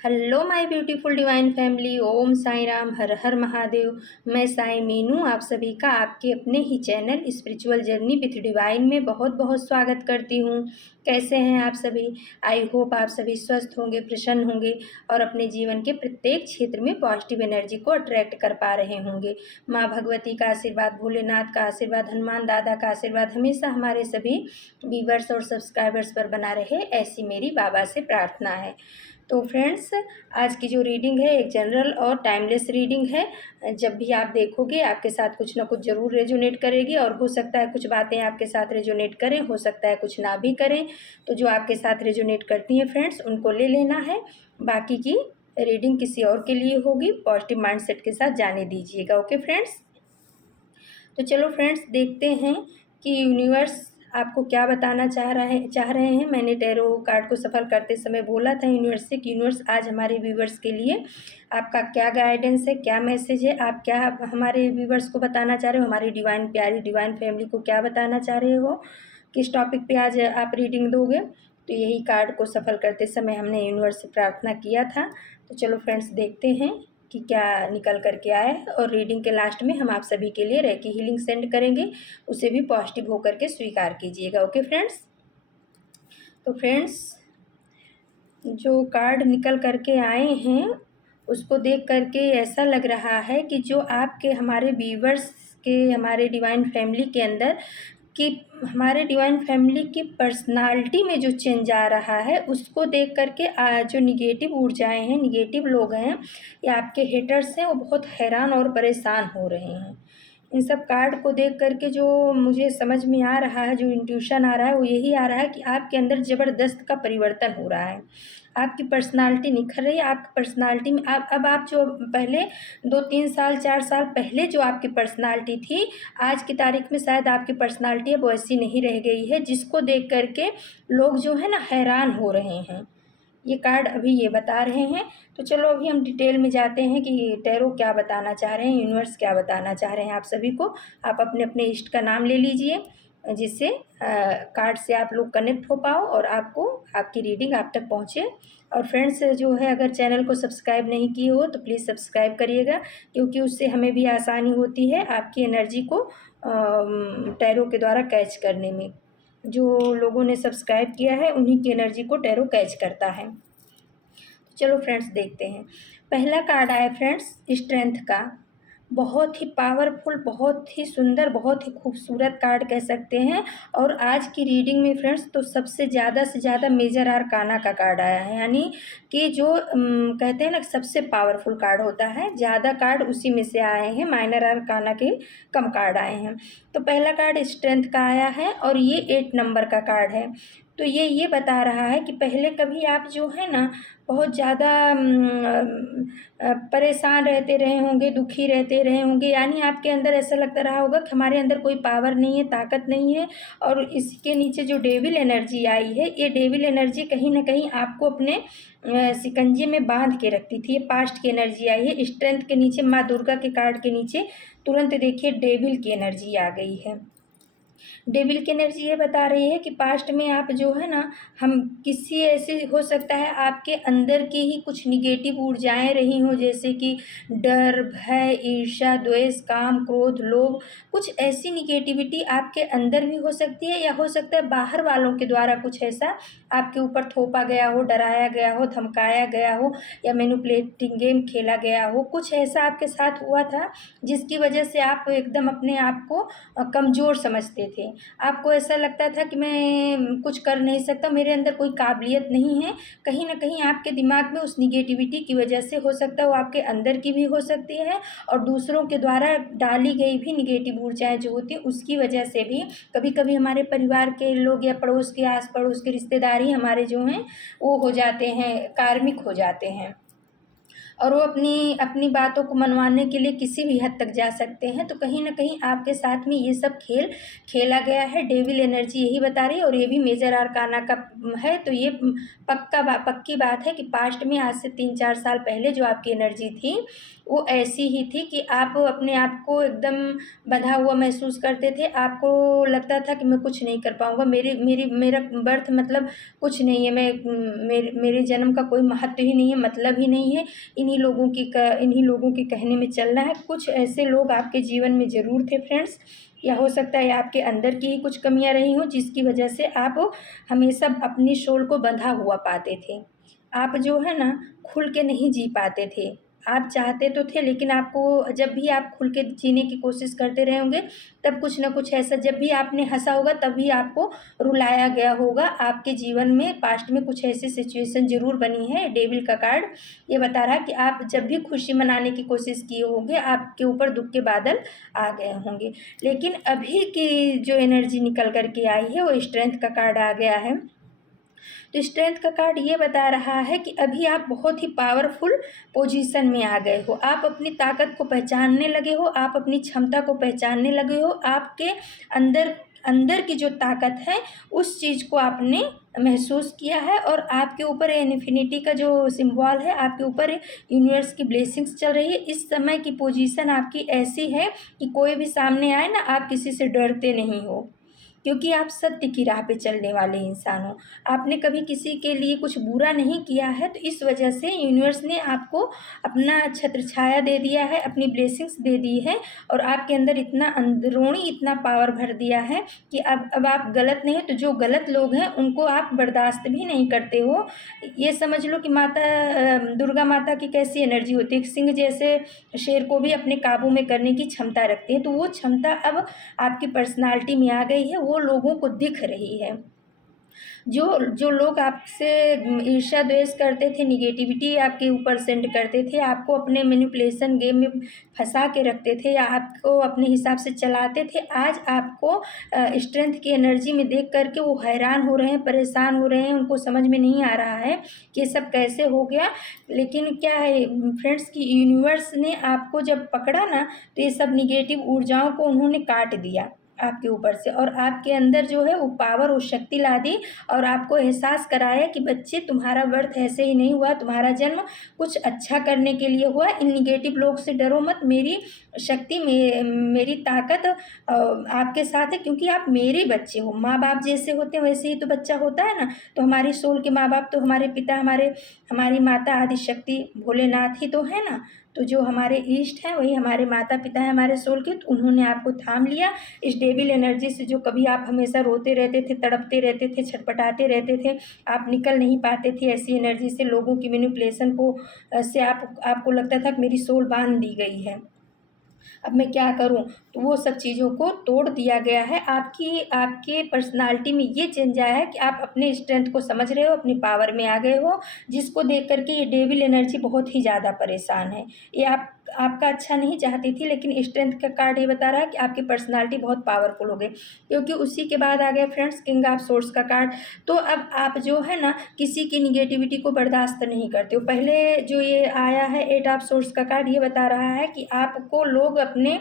Hello my beautiful divine family. Om Sai Ram, Har Har Mahadev. मैं साई मीनू आप सभी का आपके अपने ही channel spiritual journey with divine में बहुत बहुत स्वागत करती हूँ। कैसे हैं आप सभी? आई होप आप सभी स्वस्थ होंगे, प्रसन्न होंगे और अपने जीवन के प्रत्येक क्षेत्र में पॉजिटिव एनर्जी को अट्रैक्ट कर पा रहे होंगे। माँ भगवती का आशीर्वाद, भोलेनाथ का आशीर्वाद, हनुमान दादा का आशीर्वाद हमेशा हमारे सभी व्यूवर्स और सब्सक्राइबर्स पर बना रहे, ऐसी मेरी बाबा से प्रार्थना है। तो फ्रेंड्स, आज की जो रीडिंग है एक जनरल और टाइमलेस रीडिंग है। जब भी आप देखोगे आपके साथ कुछ ना कुछ ज़रूर रेजोनेट करेगी और हो सकता है कुछ बातें आपके साथ रेजोनेट करें, हो सकता है कुछ ना भी करें। तो जो आपके साथ रेजोनेट करती हैं फ्रेंड्स, उनको ले लेना है। बाकी की रीडिंग किसी और के लिए होगी, पॉजिटिव माइंडसेट के साथ जाने दीजिएगा। ओके फ्रेंड्स, तो चलो फ्रेंड्स देखते हैं कि यूनिवर्स आपको क्या बताना चाह रहे हैं। मैंने टैरो कार्ड को सफल करते समय बोला था यूनिवर्स से कि यूनिवर्स आज हमारे व्यूवर्स के लिए आपका क्या गाइडेंस है, क्या मैसेज है, आप क्या हमारे व्यूवर्स को बताना चाह रहे हो, हमारी डिवाइन प्यारी डिवाइन फैमिली को क्या बताना चाह रहे हो, किस टॉपिक पे आज आप रीडिंग दोगे। तो यही कार्ड को सफल करते समय हमने यूनिवर्स से प्रार्थना किया था। तो चलो फ्रेंड्स देखते हैं कि क्या निकल करके आए, और रीडिंग के लास्ट में हम आप सभी के लिए रेकी हीलिंग सेंड करेंगे, उसे भी पॉजिटिव होकर के स्वीकार कीजिएगा। ओके फ्रेंड्स, तो फ्रेंड्स जो कार्ड निकल करके आए हैं उसको देख करके ऐसा लग रहा है कि जो आपके हमारे व्यूवर्स के, हमारे डिवाइन फैमिली के अंदर कि हमारे डिवाइन फैमिली की पर्सनालिटी में जो चेंज आ रहा है उसको देख करके जो निगेटिव ऊर्जाएं हैं, निगेटिव लोग हैं या आपके हेटर्स हैं, वो बहुत हैरान और परेशान हो रहे हैं। इन सब कार्ड को देख करके जो मुझे समझ में आ रहा है, जो इंट्यूशन आ रहा है, वो यही आ रहा है कि आपके अंदर ज़बरदस्त का परिवर्तन हो रहा है। आपकी पर्सनालिटी निखर रही है। आपकी पर्सनालिटी में अब आप जो पहले 2-3 साल 4 साल पहले जो आपकी पर्सनालिटी थी, आज की तारीख में शायद आपकी पर्सनालिटी अब वैसी नहीं रह गई है, जिसको देख करके लोग जो है ना हैरान हो रहे हैं। ये कार्ड अभी ये बता रहे हैं। तो चलो अभी हम डिटेल में जाते हैं कि टैरो क्या बताना चाह रहे हैं, यूनिवर्स क्या बताना चाह रहे हैं आप सभी को। आप अपने अपने इष्ट का नाम ले लीजिए, जिससे कार्ड से आप लोग कनेक्ट हो पाओ और आपको आपकी रीडिंग आप तक पहुँचे। और फ्रेंड्स जो है, अगर चैनल को सब्सक्राइब नहीं किए हो तो प्लीज़ सब्सक्राइब करिएगा, क्योंकि उससे हमें भी आसानी होती है आपकी एनर्जी को टैरो के द्वारा कैच करने में। जो लोगों ने सब्सक्राइब किया है उन्हीं की एनर्जी को टैरो कैच करता है। चलो फ्रेंड्स देखते हैं। पहला कार्ड आया फ्रेंड्स स्ट्रेंथ का। बहुत ही पावरफुल, बहुत ही सुंदर, बहुत ही खूबसूरत कार्ड कह सकते हैं। और आज की रीडिंग में फ्रेंड्स तो सबसे ज़्यादा से ज़्यादा मेजर आर्काना का कार्ड आया है, यानी कि जो कहते हैं ना सबसे पावरफुल कार्ड होता है, ज़्यादा कार्ड उसी में से आए हैं, माइनर आर्काना के कम कार्ड आए हैं। तो पहला कार्ड स्ट्रेंथ का आया है और ये 8 नंबर का कार्ड है। तो ये बता रहा है कि पहले कभी आप जो है ना बहुत ज़्यादा परेशान रहते रहे होंगे, दुखी रहते रहे होंगे, यानी आपके अंदर ऐसा लगता रहा होगा कि हमारे अंदर कोई पावर नहीं है, ताकत नहीं है। और इसके नीचे जो डेविल एनर्जी आई है, ये डेविल एनर्जी कहीं ना कहीं आपको अपने शिकंजे में बांध के रखती थी। ये पास्ट की एनर्जी आई है। स्ट्रेंथ के नीचे माँ दुर्गा के कार्ड के नीचे तुरंत देखिए डेविल की एनर्जी आ गई है। डेविल की एनर्जी ये बता रही है कि पास्ट में आप जो है ना, हम किसी ऐसे हो सकता है आपके अंदर की ही कुछ निगेटिव ऊर्जाएं रही हों, जैसे कि डर, भय, ईर्ष्या, द्वेष, काम, क्रोध, लोभ, कुछ ऐसी निगेटिविटी आपके अंदर भी हो सकती है, या हो सकता है बाहर वालों के द्वारा कुछ ऐसा आपके ऊपर थोपा गया हो, डराया गया हो, धमकाया गया हो, या मैनिपुलेटिंग गेम खेला गया हो। कुछ ऐसा आपके साथ हुआ था जिसकी वजह से आप एकदम अपने आप को कमज़ोर समझते थे। आपको ऐसा लगता था कि मैं कुछ कर नहीं सकता, मेरे अंदर कोई काबिलियत नहीं है। कहीं न कहीं आपके दिमाग में उस निगेटिविटी की वजह से, हो सकता है वो आपके अंदर की भी हो सकती है और दूसरों के द्वारा डाली गई भी निगेटिव ऊर्जाएँ जो होती हैं उसकी वजह से भी कभी-कभी हमारे परिवार के लोग या पड़ोस के, आस-पड़ोस के रिश्तेदार ही हमारे जो हैं वो हो जाते हैं, कार्मिक हो जाते हैं। और वो अपनी अपनी बातों को मनवाने के लिए किसी भी हद तक जा सकते हैं। तो कहीं न कहीं आपके साथ में ये सब खेल खेला गया है, डेविल एनर्जी यही बता रही है, और ये भी मेजर आर्काना का है। तो ये पक्की बात है कि पास्ट में आज से 3-4 साल पहले जो आपकी एनर्जी थी, वो ऐसी ही थी कि आप अपने आप को एकदम बँधा हुआ महसूस करते थे। आपको लगता था कि मैं कुछ नहीं कर पाऊँगा, मेरा बर्थ मतलब कुछ नहीं है, मेरे जन्म का कोई महत्व ही नहीं है, मतलब ही नहीं है। इन्हीं लोगों के कहने में चलना है। कुछ ऐसे लोग आपके जीवन में ज़रूर थे फ्रेंड्स, या हो सकता है आपके अंदर की ही कुछ कमियाँ रही हों, जिसकी वजह से आप हमेशा अपनी सोल को बँधा हुआ पाते थे। आप जो है ना, खुल के नहीं जी पाते थे। आप चाहते तो थे, लेकिन आपको जब भी आप खुल के जीने की कोशिश करते रहे होंगे, तब कुछ न कुछ ऐसा, जब भी आपने हँसा होगा तभी आपको रुलाया गया होगा। आपके जीवन में पास्ट में कुछ ऐसी सिचुएशन ज़रूर बनी है। डेविल का कार्ड ये बता रहा है कि आप जब भी खुशी मनाने की कोशिश किए होंगे, आपके ऊपर दुःख के बादल आ गए होंगे। लेकिन अभी की जो एनर्जी निकल कर के आई है, वो स्ट्रेंथ का कार्ड आ गया है। तो स्ट्रेंथ का कार्ड ये बता रहा है कि अभी आप बहुत ही पावरफुल पोजीशन में आ गए हो। आप अपनी ताकत को पहचानने लगे हो, आप अपनी क्षमता को पहचानने लगे हो। आपके अंदर अंदर की जो ताकत है, उस चीज़ को आपने महसूस किया है, और आपके ऊपर इन्फिनिटी का जो सिंबल है, आपके ऊपर यूनिवर्स की ब्लेसिंग्स चल रही है। इस समय की पोजीशन आपकी ऐसी है कि कोई भी सामने आए ना, आप किसी से डरते नहीं हो, क्योंकि आप सत्य की राह पे चलने वाले इंसान हो। आपने कभी किसी के लिए कुछ बुरा नहीं किया है, तो इस वजह से यूनिवर्स ने आपको अपना छत्रछाया दे दिया है, अपनी ब्लेसिंग्स दे दी है, और आपके अंदर इतना अंदरूनी इतना पावर भर दिया है कि अब आप गलत नहीं, तो जो गलत लोग हैं उनको आप बर्दाश्त भी नहीं करते हो। ये समझ लो कि दुर्गा माता की कैसी एनर्जी होती है, सिंह जैसे शेर को भी अपने काबू में करने की क्षमता रखती है। तो वो क्षमता अब आपकी पर्सनालिटी में आ गई है, वो लोगों को दिख रही है। जो जो लोग आपसे ईर्ष्या द्वेष करते थे, निगेटिविटी आपके ऊपर सेंड करते थे, आपको अपने मैनिपुलेशन गेम में फंसा के रखते थे, या आपको अपने हिसाब से चलाते थे, आज आपको स्ट्रेंथ की एनर्जी में देख कर के वो हैरान हो रहे हैं, परेशान हो रहे हैं। उनको समझ में नहीं आ रहा है कि ये सब कैसे हो गया। लेकिन क्या है फ्रेंड्स, कि यूनिवर्स ने आपको जब पकड़ा ना, तो ये सब निगेटिव ऊर्जाओं को उन्होंने काट दिया आपके ऊपर से, और आपके अंदर जो है वो पावर, वो शक्ति ला दी, और आपको एहसास कराया कि बच्चे, तुम्हारा बर्थ ऐसे ही नहीं हुआ, तुम्हारा जन्म कुछ अच्छा करने के लिए हुआ। इन निगेटिव लोग से डरो मत, मेरी शक्ति मेरी ताकत आपके साथ है, क्योंकि आप मेरे बच्चे हो। माँ बाप जैसे होते हैं वैसे ही तो बच्चा होता है ना। तो हमारी सोल के माँ बाप तो हमारे पिता, हमारी माता आदिशक्ति भोलेनाथ ही तो है ना। तो जो हमारे ईष्ट हैं वही हमारे माता पिता हैं हमारे सोल के। तो उन्होंने आपको थाम लिया इस डेविल एनर्जी से, जो कभी आप हमेशा रोते रहते थे, तड़पते रहते थे, छटपटाते रहते थे, आप निकल नहीं पाते थे ऐसी एनर्जी से। लोगों की मैनिपुलेशन को से आपको लगता था कि मेरी सोल बांध दी गई है, अब मैं क्या करूं। तो वो सब चीज़ों को तोड़ दिया गया है। आपके पर्सनालिटी में ये चेंज आया है कि आप अपने स्ट्रेंथ को समझ रहे हो, अपनी पावर में आ गए हो, जिसको देख करके ये डेविल एनर्जी बहुत ही ज़्यादा परेशान है। ये आपका अच्छा नहीं चाहती थी, लेकिन स्ट्रेंथ का कार्ड ये बता रहा है कि आपकी पर्सनालिटी बहुत पावरफुल हो गई। क्योंकि उसी के बाद आ गया फ्रेंड्स किंग ऑफ सोर्स का कार्ड। तो अब आप जो है ना, किसी की निगेटिविटी को बर्दाश्त नहीं करते हो। पहले जो ये आया है एट ऑफ सोर्स का कार्ड, ये बता रहा है कि आपको लोग अपने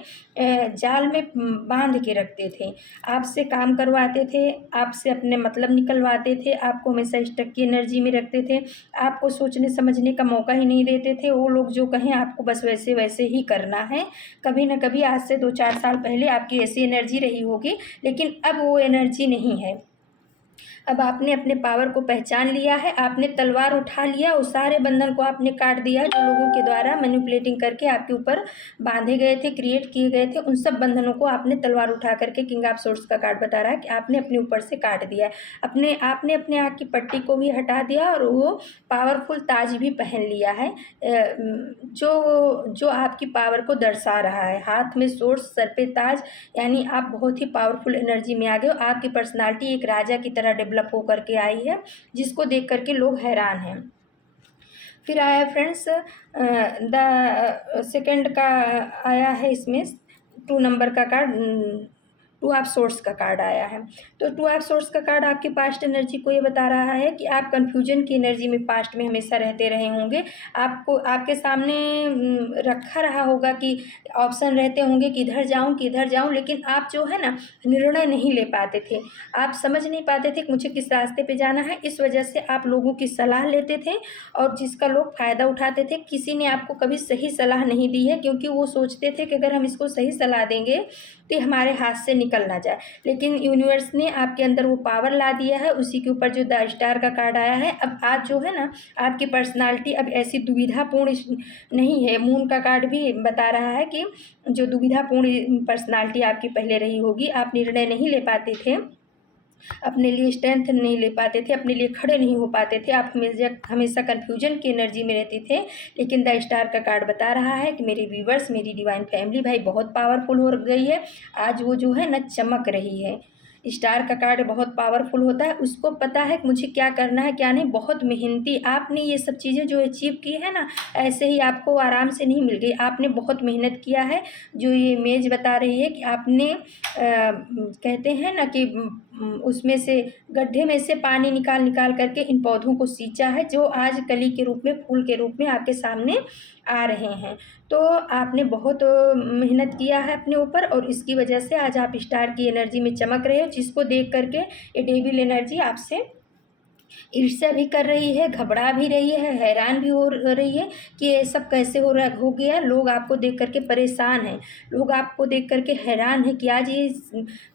जाल में बांध के रखते थे, आपसे काम करवाते थे, आपसे अपने मतलब निकलवाते थे, आपको हमेशा स्टक की एनर्जी में रखते थे, आपको सोचने समझने का मौका ही नहीं देते थे। वो लोग जो कहें आपको बस वैसे वैसे ही करना है। कभी ना कभी आज से 2-4 साल पहले आपकी ऐसी एनर्जी रही होगी, लेकिन अब वो एनर्जी नहीं है। अब आपने अपने पावर को पहचान लिया है, आपने तलवार उठा लिया, उस सारे बंधन को आपने काट दिया जो लोगों के द्वारा मैनिपुलेटिंग करके आपके ऊपर बांधे गए थे, क्रिएट किए गए थे। उन सब बंधनों को आपने तलवार उठा करके, किंग ऑफ सोर्स का कार्ड बता रहा है कि आपने अपने ऊपर से काट दिया है। आपने अपने आँख की पट्टी को भी हटा दिया, और वो पावरफुल ताज भी पहन लिया है, जो आपकी पावर को दर्शा रहा है। हाथ में सोर्स, सर पे ताज, यानी आप बहुत ही पावरफुल एनर्जी में आ गए हो। आपकी पर्सनालिटी एक राजा की तरह डेवलप होकर के आई है, जिसको देख करके लोग हैरान हैं। फिर आया फ्रेंड्स द सेकंड का आया है इसमें 2 नंबर का कार्ड, टू ऑफ सोर्स का कार्ड आया है। तो टू ऑफ सोर्स का कार्ड आपकी पास्ट एनर्जी को ये बता रहा है कि आप कन्फ्यूजन की एनर्जी में पास्ट में हमेशा रहते रहे होंगे। आपको आपके सामने रखा रहा होगा कि ऑप्शन रहते होंगे कि इधर जाऊँ कि इधर जाऊँ, लेकिन आप जो है ना निर्णय नहीं ले पाते थे। आप समझ नहीं पाते थे कि मुझे किस रास्ते पे जाना है। इस वजह से आप लोगों की सलाह लेते थे और जिसका लोग फ़ायदा उठाते थे। किसी ने आपको कभी सही सलाह नहीं दी है, क्योंकि वो सोचते थे कि अगर हम इसको सही सलाह देंगे तो ये हमारे हाथ से निकल ना जाए। लेकिन यूनिवर्स ने आपके अंदर वो पावर ला दिया है। उसी के ऊपर जो द स्टार का कार्ड आया है, अब आज जो है ना आपकी पर्सनालिटी अब ऐसी दुविधापूर्ण नहीं है। मून का कार्ड भी बता रहा है कि जो दुविधापूर्ण पर्सनालिटी आपकी पहले रही होगी, आप निर्णय नहीं ले पाते थे, अपने लिए स्ट्रेंथ नहीं ले पाते थे, अपने लिए खड़े नहीं हो पाते थे, आप हमेशा हमेशा कन्फ्यूजन की एनर्जी में रहते थे। लेकिन द स्टार का कार्ड बता रहा है कि मेरे व्यूवर्स, मेरी डिवाइन फैमिली भाई बहुत पावरफुल हो गई है। आज वो जो है ना चमक रही है। स्टार का कार्ड बहुत पावरफुल होता है, उसको पता है कि मुझे क्या करना है क्या नहीं। बहुत मेहनती आपने ये सब चीज़ें जो अचीव की है ना, ऐसे ही आपको आराम से नहीं मिल गई। आपने बहुत मेहनत किया है। जो ये इमेज बता रही है कि आपने कहते हैं ना कि उसमें से गड्ढे में से पानी निकाल निकाल करके इन पौधों को सींचा है, जो आज कली के रूप में, फूल के रूप में आपके सामने आ रहे हैं। तो आपने बहुत मेहनत किया है अपने ऊपर, और इसकी वजह से आज आप स्टार की एनर्जी में चमक रहे हो, जिसको देख करके ये डेविल एनर्जी आपसे ईर्ष्या भी कर रही है, घबरा भी रही है, हैरान भी हो रही है कि ये सब कैसे हो गया। लोग आपको देख करके परेशान हैं, लोग आपको देख करके हैरान हैं कि आज ये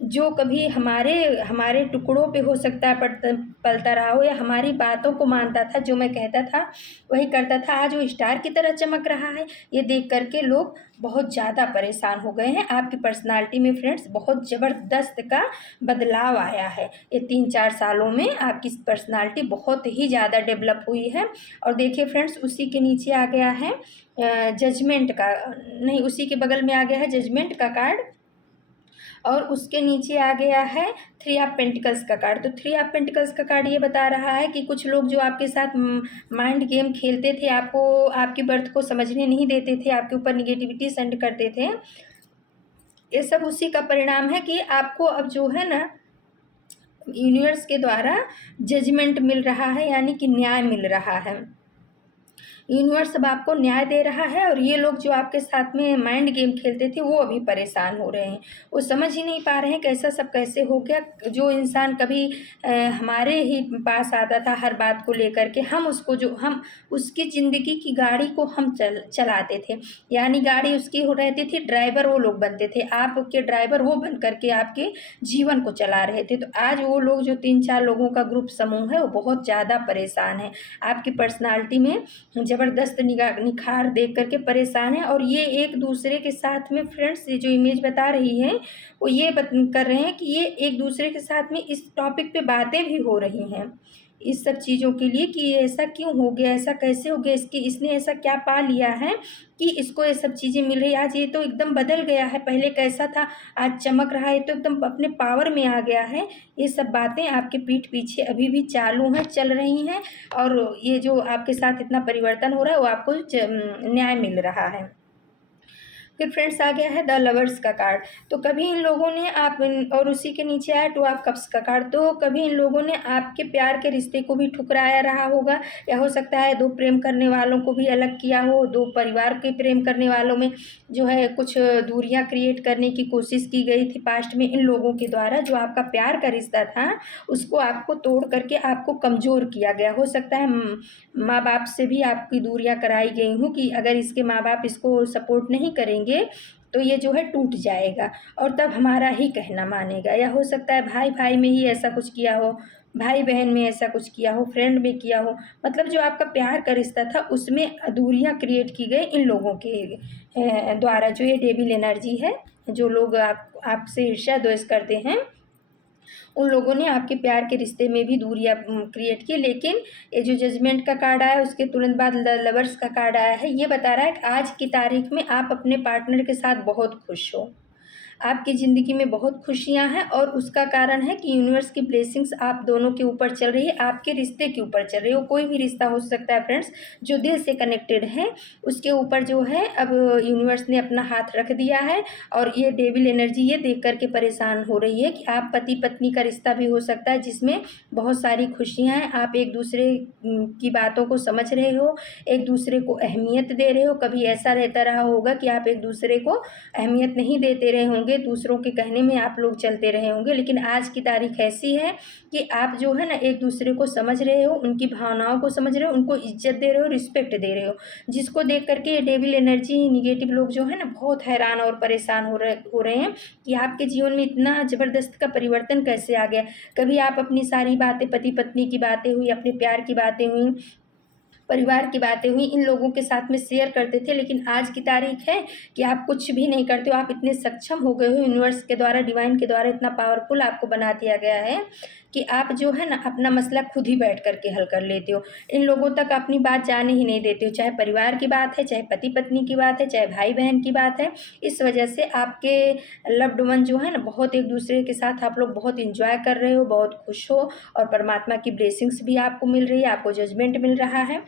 जो कभी हमारे हमारे टुकड़ों पे हो सकता है पलता रहा हो, या हमारी बातों को मानता था, जो मैं कहता था वही करता था, आज वो स्टार की तरह चमक रहा है। ये देख करके लोग बहुत ज़्यादा परेशान हो गए हैं। आपकी पर्सनालिटी में फ्रेंड्स बहुत ज़बरदस्त का बदलाव आया है। ये 3-4 सालों में आपकी पर्सनालिटी बहुत ही ज़्यादा डेवलप हुई है। और देखिए फ्रेंड्स, उसी के नीचे आ गया है जजमेंट का, नहीं, उसी के बगल में आ गया है जजमेंट का कार्ड, और उसके नीचे आ गया है थ्री ऑफ पेंटिकल्स का कार्ड। तो थ्री ऑफ पेंटिकल्स का कार्ड ये बता रहा है कि कुछ लोग जो आपके साथ माइंड गेम खेलते थे, आपको आपकी बर्थ को समझने नहीं देते थे, आपके ऊपर निगेटिविटी सेंड करते थे, ये सब उसी का परिणाम है कि आपको अब जो है ना यूनिवर्स के द्वारा जजमेंट मिल रहा है, यानी कि न्याय मिल रहा है। यूनिवर्स अब आपको न्याय दे रहा है। और ये लोग जो आपके साथ में माइंड गेम खेलते थे, वो अभी परेशान हो रहे हैं। वो समझ ही नहीं पा रहे हैं कैसा सब कैसे हो गया। जो इंसान कभी हमारे ही पास आता था हर बात को लेकर के, हम उसकी ज़िंदगी की गाड़ी को हम चलाते थे, यानी गाड़ी उसकी हो रहती थी, ड्राइवर वो लोग बनते थे, आपके ड्राइवर वो बन करके आपके जीवन को चला रहे थे। तो आज वो लोग जो 3-4 लोगों का ग्रुप समूह है, वो बहुत ज़्यादा परेशान है। आपकी पर्सनालिटी में ज़बरदस्त निखार देख करके परेशान है। और ये एक दूसरे के साथ में फ्रेंड्स, ये जो इमेज बता रही है, वो ये कर रहे हैं कि ये एक दूसरे के साथ में इस टॉपिक पे बातें भी हो रही हैं, इस सब चीज़ों के लिए, कि ऐसा क्यों हो गया, ऐसा कैसे हो गया, इसने ऐसा क्या पा लिया है कि इसको ये सब चीज़ें मिल रही है। आज ये तो एकदम बदल गया है, पहले कैसा था आज चमक रहा है, तो एकदम अपने पावर में आ गया है। ये सब बातें आपके पीठ पीछे अभी भी चालू हैं, चल रही हैं, और ये जो आपके साथ इतना परिवर्तन हो रहा है, वो आपको न्याय मिल रहा है। फिर फ्रेंड्स आ गया है द लवर्स का कार्ड। तो कभी इन लोगों ने और उसी के नीचे आया टू ऑफ कप्स का कार्ड। तो कभी इन लोगों ने आपके प्यार के रिश्ते को भी ठुकराया रहा होगा, या हो सकता है दो प्रेम करने वालों को भी अलग किया हो, दो परिवार के प्रेम करने वालों में जो है कुछ दूरियां क्रिएट करने की कोशिश की गई थी पास्ट में इन लोगों के द्वारा। जो आपका प्यार का रिश्ता था, उसको आपको तोड़ करके आपको कमज़ोर किया गया। हो सकता है माँ बाप से भी आपकी दूरियां कराई गई हों कि अगर इसके माँ बाप इसको सपोर्ट नहीं करेंगे तो ये जो है टूट जाएगा, और तब हमारा ही कहना मानेगा। या हो सकता है भाई भाई में ही ऐसा कुछ किया हो, भाई बहन में ऐसा कुछ किया हो, फ्रेंड में किया हो। मतलब जो आपका प्यार का रिश्ता था, उसमें दूरियां क्रिएट की गई इन लोगों के द्वारा। जो ये डेविल एनर्जी है, जो लोग आपसे ईर्ष्या द्वेष करते हैं, उन लोगों ने आपके प्यार के रिश्ते में भी दूरियां क्रिएट की। लेकिन ये जो जजमेंट का कार्ड आया, उसके तुरंत बाद लवर्स का कार्ड आया है। ये बता रहा है कि आज की तारीख में आप अपने पार्टनर के साथ बहुत खुश हो, आपकी ज़िंदगी में बहुत खुशियाँ हैं और उसका कारण है कि यूनिवर्स की ब्लेसिंग्स आप दोनों के ऊपर चल रही है, आपके रिश्ते के ऊपर चल रही है। कोई भी रिश्ता हो सकता है फ्रेंड्स, जो दिल से कनेक्टेड है, उसके ऊपर जो है अब यूनिवर्स ने अपना हाथ रख दिया है। और ये डेविल एनर्जी ये देख कर के परेशान हो रही है कि आप पति पत्नी का रिश्ता भी हो सकता है जिसमें बहुत सारी खुशियाँ हैं। आप एक दूसरे की बातों को समझ रहे हो, एक दूसरे को अहमियत दे रहे हो। कभी ऐसा रहता रहा होगा कि आप एक दूसरे को अहमियत नहीं देते रहे होंगे, दूसरों के कहने में आप लोग चलते रहे होंगे, लेकिन आज की तारीख ऐसी है कि आप जो है ना एक दूसरे को समझ रहे हो, उनकी भावनाओं को समझ रहे हो, उनको इज्जत दे रहे हो, रिस्पेक्ट दे रहे हो, जिसको देख करके ये डेविल एनर्जी निगेटिव लोग जो है ना बहुत हैरान और परेशान हो रहे हैं कि आपके जीवन में इतना ज़बरदस्त का परिवर्तन कैसे आ गया। कभी आप अपनी सारी बातें, पति पत्नी की बातें हुई, अपने प्यार की बातें हुई, परिवार की बातें हुई, इन लोगों के साथ में शेयर करते थे, लेकिन आज की तारीख है कि आप कुछ भी नहीं करते हो। आप इतने सक्षम हो गए हो, यूनिवर्स के द्वारा, डिवाइन के द्वारा इतना पावरफुल आपको बना दिया गया है कि आप जो है ना अपना मसला खुद ही बैठ करके हल कर लेते हो। इन लोगों तक अपनी बात जाने ही नहीं देते हो, चाहे परिवार की बात है, चाहे पति पत्नी की बात है, चाहे भाई बहन की बात है। इस वजह से आपके लव्ड वन जो है ना बहुत एक दूसरे के साथ आप लोग बहुत इंजॉय कर रहे हो, बहुत खुश हो, और परमात्मा की ब्लेसिंग्स भी आपको मिल रही है, आपको जजमेंट मिल रहा है।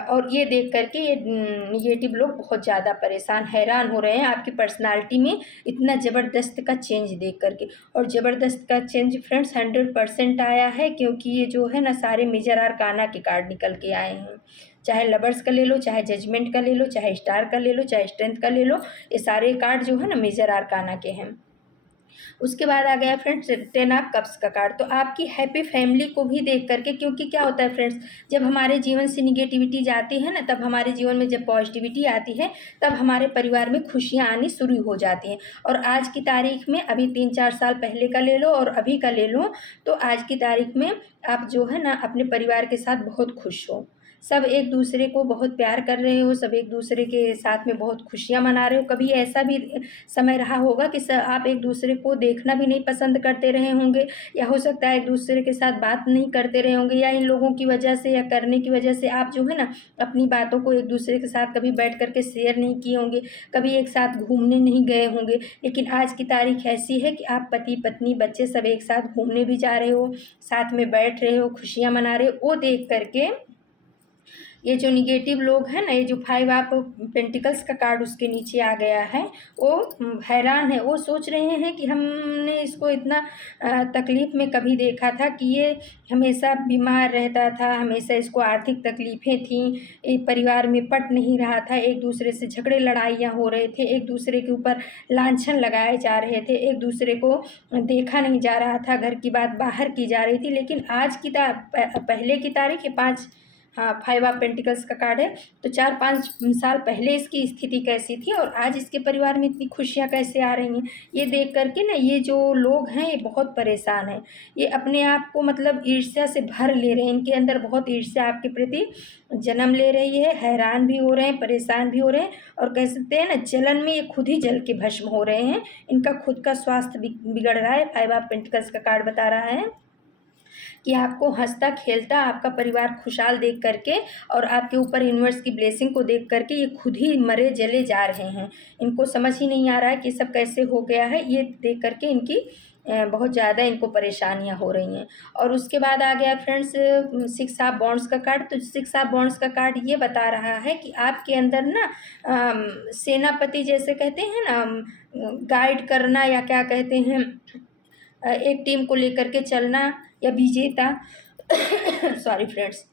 और ये देख करके ये निगेटिव लोग बहुत ज़्यादा परेशान, हैरान हो रहे हैं आपकी पर्सनालिटी में इतना ज़बरदस्त का चेंज देख करके। और ज़बरदस्त का चेंज फ्रेंड्स 100% आया है, क्योंकि ये जो है ना सारे मेजर आर्काना के कार्ड निकल के आए हैं। चाहे लवर्स का ले लो, चाहे जजमेंट का ले लो, चाहे स्टार का ले लो, चाहे स्ट्रेंथ का ले लो, ये सारे कार्ड जो है ना मेजर आर्काना के हैं। उसके बाद आ गया फ्रेंड्स 10 ऑफ कप्स का कार्ड। तो आपकी हैप्पी फैमिली को भी देख करके, क्योंकि क्या होता है फ्रेंड्स, जब हमारे जीवन से निगेटिविटी जाती है ना, तब हमारे जीवन में जब पॉजिटिविटी आती है, तब हमारे परिवार में खुशियाँ आनी शुरू हो जाती हैं। और आज की तारीख में, अभी 3-4 साल पहले का ले लो और अभी का ले लो, तो आज की तारीख में आप जो है ना अपने परिवार के साथ बहुत खुश हो, सब एक दूसरे को बहुत प्यार कर रहे हो, सब एक दूसरे के साथ में बहुत खुशियाँ मना रहे हो। कभी ऐसा भी समय रहा होगा कि आप एक दूसरे को देखना भी नहीं पसंद करते रहे होंगे, या हो सकता है एक दूसरे के साथ बात नहीं करते रहे होंगे, या इन लोगों की वजह से या करने की वजह से आप जो है ना अपनी बातों को एक दूसरे के साथ कभी बैठ करके शेयर नहीं किए होंगे, कभी एक साथ घूमने नहीं गए होंगे। लेकिन आज की तारीख ऐसी है कि आप पति पत्नी बच्चे सब एक साथ घूमने भी जा रहे हो, साथ में बैठ रहे हो, खुशियाँ मना रहे हो। वो देख करके ये जो निगेटिव लोग हैं ना, ये जो 5 ऑफ पेंटिकल्स का कार्ड उसके नीचे आ गया है, वो हैरान है। वो सोच रहे हैं कि हमने इसको इतना तकलीफ़ में कभी देखा था कि ये हमेशा बीमार रहता था, हमेशा इसको आर्थिक तकलीफ़ें थीं, एक परिवार में पट नहीं रहा था, एक दूसरे से झगड़े लड़ाइयाँ हो रहे थे, एक दूसरे के ऊपर लांछन लगाए जा रहे थे, एक दूसरे को देखा नहीं जा रहा था, घर की बात बाहर की जा रही थी। लेकिन आज की पहले की तारीख है 5, हाँ 5 ऑफ पेंटिकल्स का कार्ड है। तो 4-5 साल पहले इसकी स्थिति कैसी थी और आज इसके परिवार में इतनी खुशियाँ कैसे आ रही हैं, ये देख करके ना ये जो लोग हैं ये बहुत परेशान हैं। ये अपने आप को मतलब ईर्ष्या से भर ले रहे हैं, इनके अंदर बहुत ईर्ष्या आपके प्रति जन्म ले रही है, हैरान भी हो रहे हैं, परेशान भी हो रहे हैं, और कह सकते हैं ना जलन में ये खुद ही जल के भस्म हो रहे हैं। इनका खुद का स्वास्थ्य बिगड़ रहा है। 5 ऑफ पेंटिकल्स का कार्ड बता रहा है कि आपको हंसता खेलता आपका परिवार खुशहाल देख करके, और आपके ऊपर यूनिवर्स की ब्लेसिंग को देख करके ये खुद ही मरे जले जा रहे हैं। इनको समझ ही नहीं आ रहा है कि सब कैसे हो गया है। ये देख करके इनकी बहुत ज़्यादा इनको परेशानियां हो रही हैं। और उसके बाद आ गया फ्रेंड्स 6 ऑफ वॉन्ड्स का कार्ड। तो 6 ऑफ वॉन्ड्स का कार्ड ये बता रहा है कि आपके अंदर ना सेनापति जैसे कहते हैं ना, गाइड करना, या क्या कहते हैं, एक टीम को लेकर के चलना, या विजेता सॉरी फ्रेंड्स,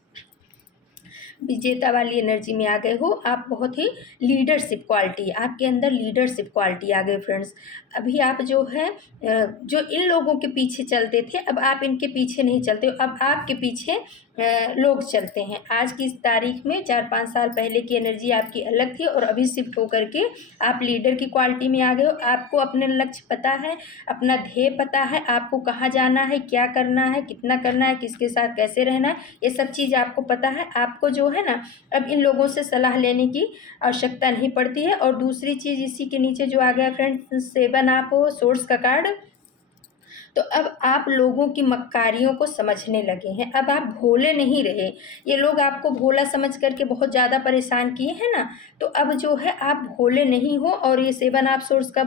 विजेता वाली एनर्जी में आ गए हो आप। बहुत ही लीडरशिप क्वालिटी आपके अंदर, लीडरशिप क्वालिटी आ गई फ्रेंड्स। अभी आप जो है जो इन लोगों के पीछे चलते थे, अब आप इनके पीछे नहीं चलते हो, अब आपके पीछे लोग चलते हैं। आज की इस तारीख में 4-5 साल पहले की एनर्जी आपकी अलग थी, और अभी शिफ्ट होकर के आप लीडर की क्वालिटी में आ गए हो। आपको अपने लक्ष्य पता है, अपना ध्येय पता है, आपको कहाँ जाना है, क्या करना है, कितना करना है, किसके साथ कैसे रहना है, ये सब चीज़ आपको पता है। आपको जो है ना अब इन लोगों से सलाह लेने की आवश्यकता नहीं पड़ती है। और दूसरी चीज़ इसी के नीचे जो आ गया फ्रेंड्स 7 ऑफ सोर्स का कार्ड। तो अब आप लोगों की मक्कारियों को समझने लगे हैं, अब आप भोले नहीं रहे। ये लोग आपको भोला समझ करके बहुत ज़्यादा परेशान किए हैं ना, तो अब जो है आप भोले नहीं हो। और ये 7 ऑफ सोर्स का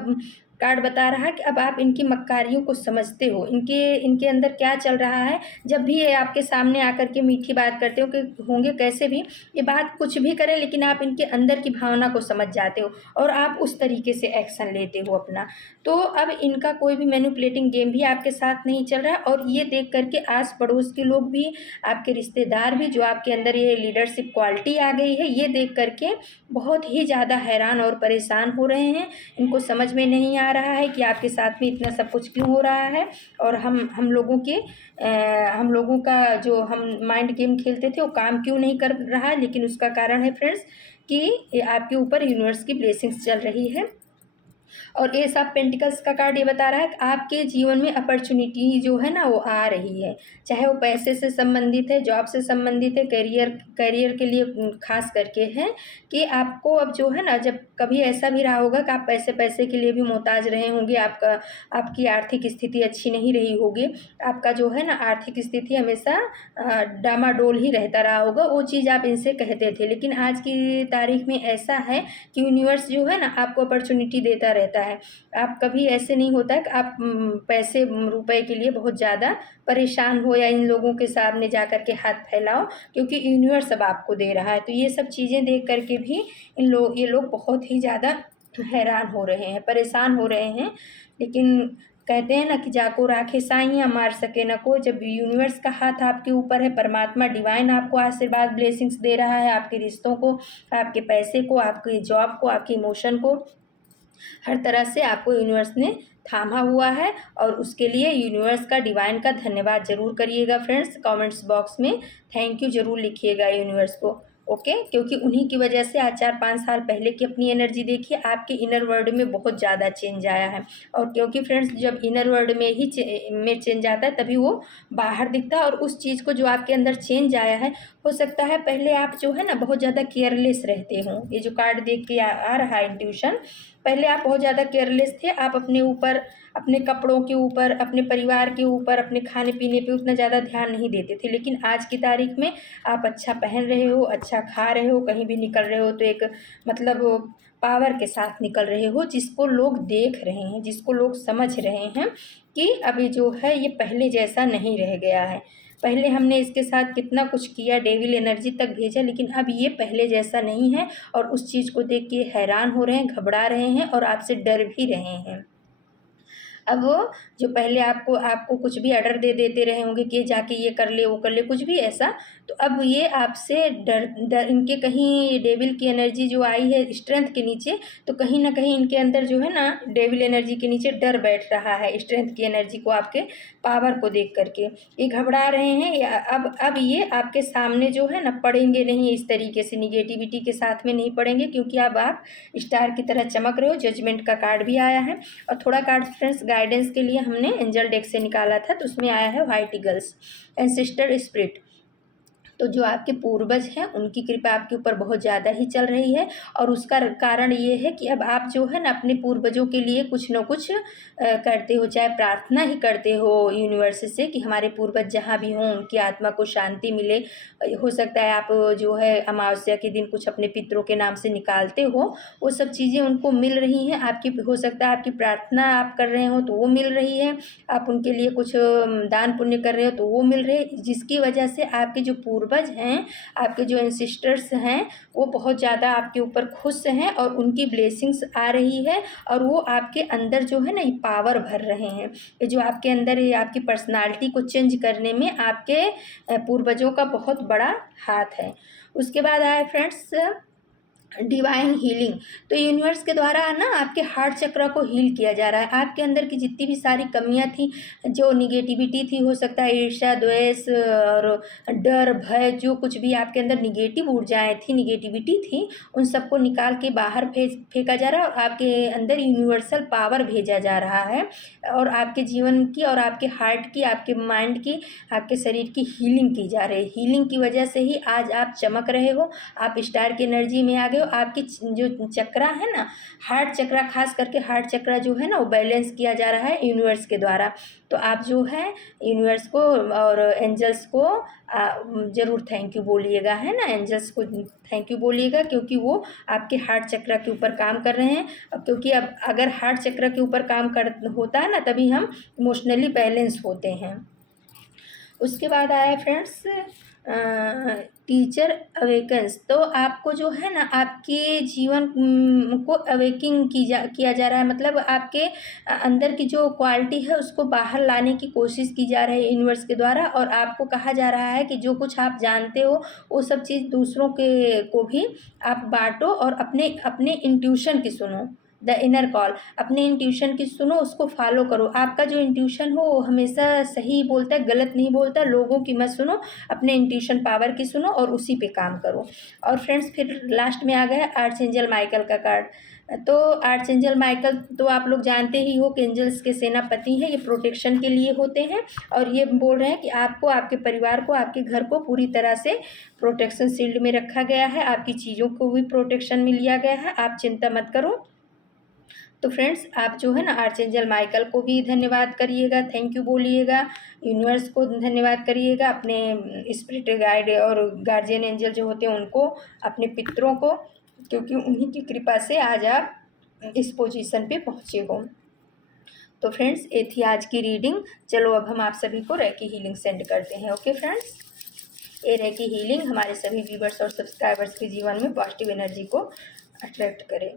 कार्ड बता रहा है कि अब आप इनकी मक्कारियों को समझते हो, इनके इनके अंदर क्या चल रहा है। जब भी ये आपके सामने आकर के मीठी बात करते हो कि होंगे कैसे भी, ये बात कुछ भी करें लेकिन आप इनके अंदर की भावना को समझ जाते हो और आप उस तरीके से एक्शन लेते हो अपना। तो अब इनका कोई भी मैनिपुलेटिंग गेम भी आपके साथ नहीं चल रहा है, और ये देख करके आस पड़ोस के लोग भी, आपके रिश्तेदार भी, जो आपके अंदर ये लीडरशिप क्वालिटी आ गई है, ये देख करके बहुत ही ज़्यादा हैरान और परेशान हो रहे हैं। इनको समझ में नहीं आ रहा है कि आपके साथ में इतना सब कुछ क्यों हो रहा है, और हम लोगों का जो हम माइंड गेम खेलते थे वो काम क्यों नहीं कर रहा है। लेकिन उसका कारण है फ्रेंड्स कि आपके ऊपर यूनिवर्स की ब्लेसिंग्स चल रही है। और एस ऑफ पेंटिकल्स का कार्ड ये बता रहा है कि आपके जीवन में अपॉर्चुनिटी जो है ना वो आ रही है, चाहे वो पैसे से संबंधित है, जॉब से संबंधित है, करियर के लिए खास करके है कि आपको अब जो है ना, जब कभी ऐसा भी रहा होगा कि आप पैसे के लिए भी मोहताज रहे होंगे, आपकी आर्थिक स्थिति अच्छी नहीं रही होगी, आपका जो है ना आर्थिक स्थिति हमेशा डामाडोल ही रहता रहा होगा, वो चीज़ आप इनसे कहते थे। लेकिन आज की तारीख में ऐसा है कि यूनिवर्स जो है ना आपको अपॉर्चुनिटी देता रहता है। आप कभी ऐसे नहीं होता है कि आप पैसे रुपए के लिए बहुत ज़्यादा परेशान हो या इन लोगों के सामने जा कर के हाथ फैलाओ, क्योंकि यूनिवर्स अब आपको दे रहा है। तो ये सब चीज़ें देख करके भी ये लोग बहुत ही ज़्यादा हैरान हो रहे हैं, परेशान हो रहे हैं। लेकिन कहते हैं ना कि जाको राखे साइयाँ मार सके न कोई। जब यूनिवर्स का हाथ आपके ऊपर है, परमात्मा डिवाइन आपको आशीर्वाद ब्लेसिंग्स दे रहा है, आपके रिश्तों को, आपके पैसे को, आपकी जॉब को, आपके इमोशन को, हर तरह से आपको यूनिवर्स ने थामा हुआ है। और उसके लिए यूनिवर्स का, डिवाइन का धन्यवाद ज़रूर करिएगा फ्रेंड्स। कमेंट्स बॉक्स में थैंक यू ज़रूर लिखिएगा यूनिवर्स को, ओके। क्योंकि उन्हीं की वजह से आज 4-5 साल पहले की अपनी एनर्जी देखिए, आपके इनर वर्ल्ड में बहुत ज़्यादा चेंज आया है। और क्योंकि फ्रेंड्स जब इनर वर्ल्ड में ही चेंज आता है तभी वो बाहर दिखता है। और उस चीज़ को जो आपके अंदर चेंज आया है, हो सकता है पहले आप जो है ना बहुत ज़्यादा केयरलेस रहते हो। ये जो कार्ड देख के आ रहा है इंट्यूशन, पहले आप बहुत ज़्यादा केयरलेस थे। आप अपने ऊपर, अपने कपड़ों के ऊपर, अपने परिवार के ऊपर, अपने खाने पीने पे उतना ज़्यादा ध्यान नहीं देते थे। लेकिन आज की तारीख में आप अच्छा पहन रहे हो, अच्छा खा रहे हो, कहीं भी निकल रहे हो तो एक मतलब पावर के साथ निकल रहे हो, जिसको लोग देख रहे हैं, जिसको लोग समझ रहे हैं कि अभी जो है ये पहले जैसा नहीं रह गया है। पहले हमने इसके साथ कितना कुछ किया, डेविल एनर्जी तक भेजा, लेकिन अब ये पहले जैसा नहीं है। और उस चीज़ को देख के हैरान हो रहे हैं, घबरा रहे हैं और आपसे डर भी रहे हैं। अब वो जो पहले आपको आपको कुछ भी ऑर्डर दे देते रहे होंगे कि जाके ये कर ले, वो कर ले, कुछ भी ऐसा, तो अब ये आपसे डर इनके, कहीं डेविल की एनर्जी जो आई है स्ट्रेंथ के नीचे, तो कहीं ना कहीं इनके अंदर जो है ना डेविल एनर्जी के नीचे डर बैठ रहा है स्ट्रेंथ की एनर्जी को, आपके पावर को देख करके ये घबरा रहे हैं। अब ये आपके सामने जो है ना पड़ेंगे नहीं, इस तरीके से निगेटिविटी के साथ में नहीं पड़ेंगे, क्योंकि अब आप स्टार की तरह चमक रहे हो। जजमेंट का कार्ड भी आया है। और थोड़ा कार्ड फ्रेंड्स गाइडेंस के लिए हमने एंजल डेक से निकाला था, तो उसमें आया है व्हाइट ईगल्स एंसेस्टर स्पिरिट। तो जो आपके पूर्वज हैं उनकी कृपा आपके ऊपर बहुत ज़्यादा ही चल रही है। और उसका कारण ये है कि अब आप जो है ना अपने पूर्वजों के लिए कुछ न कुछ करते हो, चाहे प्रार्थना ही करते हो यूनिवर्स से कि हमारे पूर्वज जहाँ भी हों उनकी आत्मा को शांति मिले। हो सकता है आप जो है अमावस्या के दिन कुछ अपने पितरों के नाम से निकालते हो, वो सब चीज़ें उनको मिल रही हैं। आपकी हो सकता है आपकी प्रार्थना आप कर रहे हो तो वो मिल रही है, आप उनके लिए कुछ दान पुण्य कर रहे हो तो वो मिल रहे हैं, जिसकी वजह से आपके जो पूर्वज हैं, आपके जो एंसेस्टर्स हैं, वो बहुत ज़्यादा आपके ऊपर खुश हैं और उनकी ब्लेसिंग्स आ रही है। और वो आपके अंदर जो है ना ये पावर भर रहे हैं। ये जो आपके अंदर ये आपकी पर्सनालिटी को चेंज करने में आपके पूर्वजों का बहुत बड़ा हाथ है। उसके बाद आया फ्रेंड्स डिवाइन हीलिंग। तो यूनिवर्स के द्वारा ना आपके हार्ट चक्र को हील किया जा रहा है। आपके अंदर की जितनी भी सारी कमियां थी, जो निगेटिविटी थी, हो सकता है ईर्ष्या, द्वेष और डर, भय, जो कुछ भी आपके अंदर निगेटिव ऊर्जाएं थी, निगेटिविटी थी, उन सबको निकाल के बाहर फेंका जा रहा है। और आपके अंदर यूनिवर्सल पावर भेजा जा रहा है और आपके जीवन की और आपके हार्ट की, आपके माइंड की, आपके शरीर की हीलिंग की जा रही है। हीलिंग की वजह से ही आज आप चमक रहे हो, आप स्टार की एनर्जी में आ गए हो, आपकी जो चक्रा है ना, हार्ट चक्रा, खास करके हार्ट चक्रा जो है ना वो बैलेंस किया जा रहा है यूनिवर्स के द्वारा। तो आप जो है यूनिवर्स को और एंजल्स को ज़रूर थैंक यू बोलिएगा, है ना, एंजल्स को थैंक यू बोलिएगा, क्योंकि वो आपके हार्ट चक्रा के ऊपर काम कर रहे हैं। क्योंकि अब अगर हार्ट चक्रा के ऊपर काम कर होता है ना, तभी हम इमोशनली बैलेंस होते हैं। उसके बाद आया फ्रेंड्स टीचर अवेकन्स। तो आपको जो है ना आपके जीवन को अवेकिंग किया जा रहा है, मतलब आपके अंदर की जो क्वालिटी है उसको बाहर लाने की कोशिश की जा रही है यूनिवर्स के द्वारा। और आपको कहा जा रहा है कि जो कुछ आप जानते हो वो सब चीज़ दूसरों के को भी आप बांटो और अपने अपने इंट्यूशन की सुनो, द इनर कॉल, अपने इंट्यूशन की सुनो, उसको फॉलो करो। आपका जो इंट्यूशन हो वो हमेशा सही बोलता है, गलत नहीं बोलता। लोगों की मत सुनो, अपने इंट्यूशन पावर की सुनो और उसी पे काम करो। और फ्रेंड्स फिर लास्ट में आ गया आर्चएंजल माइकल का कार्ड। तो आर्चएंजल माइकल तो आप लोग जानते ही हो कि एंजल्स के सेनापति हैं, ये प्रोटेक्शन के लिए होते हैं। और ये बोल रहे हैं कि आपको, आपके परिवार को, आपके घर को पूरी तरह से प्रोटेक्शन शील्ड में रखा गया है, आपकी चीज़ों को भी प्रोटेक्शन में लिया गया है, आप चिंता मत करो। तो फ्रेंड्स आप जो है ना आर्चएंजल माइकल को भी धन्यवाद करिएगा, थैंक यू बोलिएगा, यूनिवर्स को धन्यवाद करिएगा, अपने स्पिरिट गाइड और गार्जियन एंजल जो होते हैं उनको, अपने पितरों को, क्योंकि उन्हीं की कृपा से आज आप इस पोजीशन पे पहुँचे हो। तो फ्रेंड्स ये थी आज की रीडिंग। चलो अब हम आप सभी को रेकी हीलिंग सेंड करते हैं। ओके फ्रेंड्स, ये रेकी हीलिंग हमारे सभी व्यूवर्स और सब्सक्राइबर्स के जीवन में पॉजिटिव एनर्जी को अट्रैक्ट करे।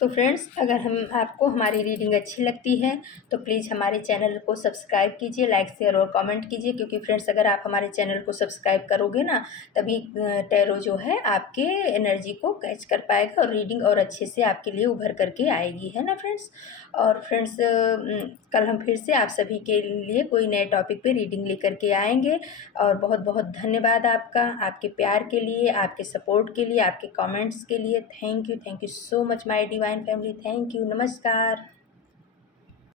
तो फ्रेंड्स अगर हम आपको हमारी रीडिंग अच्छी लगती है तो प्लीज़ हमारे चैनल को सब्सक्राइब कीजिए, लाइक शेयर और कमेंट कीजिए, क्योंकि फ्रेंड्स अगर आप हमारे चैनल को सब्सक्राइब करोगे ना तभी टैरो जो है आपके एनर्जी को कैच कर पाएगा और रीडिंग और अच्छे से आपके लिए उभर करके आएगी, है ना फ्रेंड्स। और फ्रेंड्स कल हम फिर से आप सभी के लिए कोई नए टॉपिक पे रीडिंग लेकर के आएंगे। और बहुत बहुत धन्यवाद आपका, आपके प्यार के लिए, आपके सपोर्ट के लिए, आपके कमेंट्स के लिए। Thank you so much my divine family. Thank you, नमस्कार।